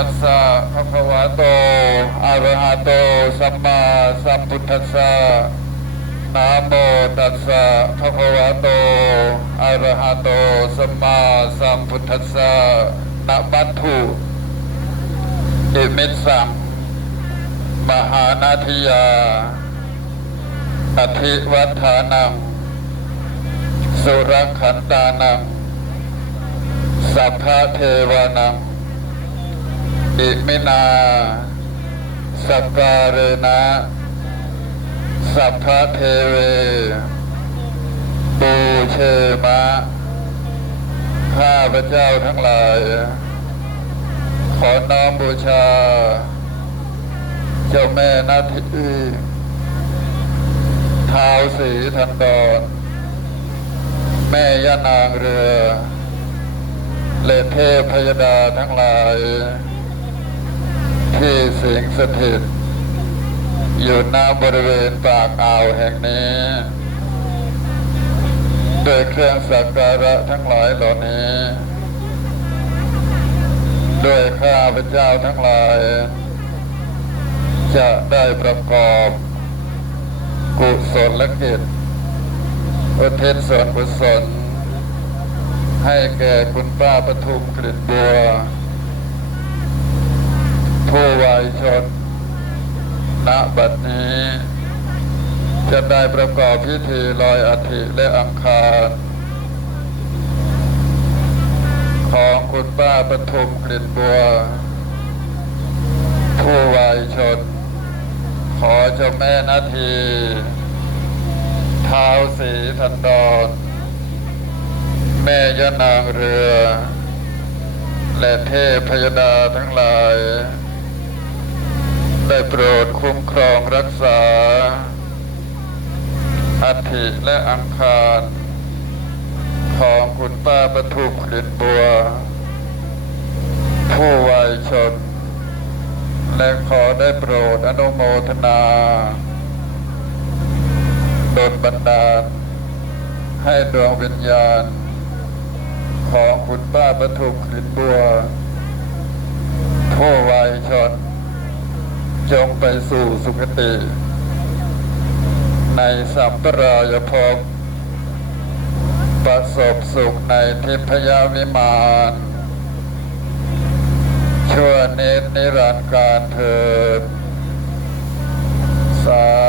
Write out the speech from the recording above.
ตัสสะภะคะวะโต อะระหะโต สัมมาสัมพุทธัสสะนะโมตัสสะภะคะวะโต อะระหะโต สัมมาสัมพุทธัสสะนะมัตถุอิมิสังมหานาทิยา อธิวัฏานัง สุรขันตานัง สัพพะเทวานัง อิมินาสักการะนะสัพพะเทเวปูเชมะข้าพระเจ้าทั้งหลาย ขอน้อมบูชา เจ้าแม่นาทีท้าวสีทันดอนแม่ย่านางเรือ เลเทพพยดาทั้งหลาย ที่สิงสถิต อยู่ณบริเวณปากอ่าวแห่งนี้โดยเครื่องสักการะทั้งหลายเหล่านี้ด้วยข้าพเจ้าทั้งหลาย จะได้ประกอบ กุศลกิจอุทิศส่วนกุศลให้แก่คุณป้าปทุมกลิ่นบัว ผู้วายชน ณ บัดนี้ จะได้ประกอบพิธีลอยอัฐิและอังคาร ของคุณป้าปทุมกลิ่นบัว ผู้วายชน ขอเจ้าแม่นาทีเท้าวสีทันดอนแม่ยานางเรือ และเทพพยดาทั้งหลาย ได้โปรดคุ้มครองรักษาอัฐิและอังคาร ของคุณป้าปทุมกลิ่นบัว ผู้วายชน และขอได้โปรดอนุโมทนาโดนบันดาล ให้ดวงวิญญาณ ของคุณป้าปทุมกลิ่นบัว ผู้วายชน จงไปสู่สุคติ ในสัมปรายภพประสบสุขในทิพยวิมานชั่วนิดนิรันดร์การเถิดสา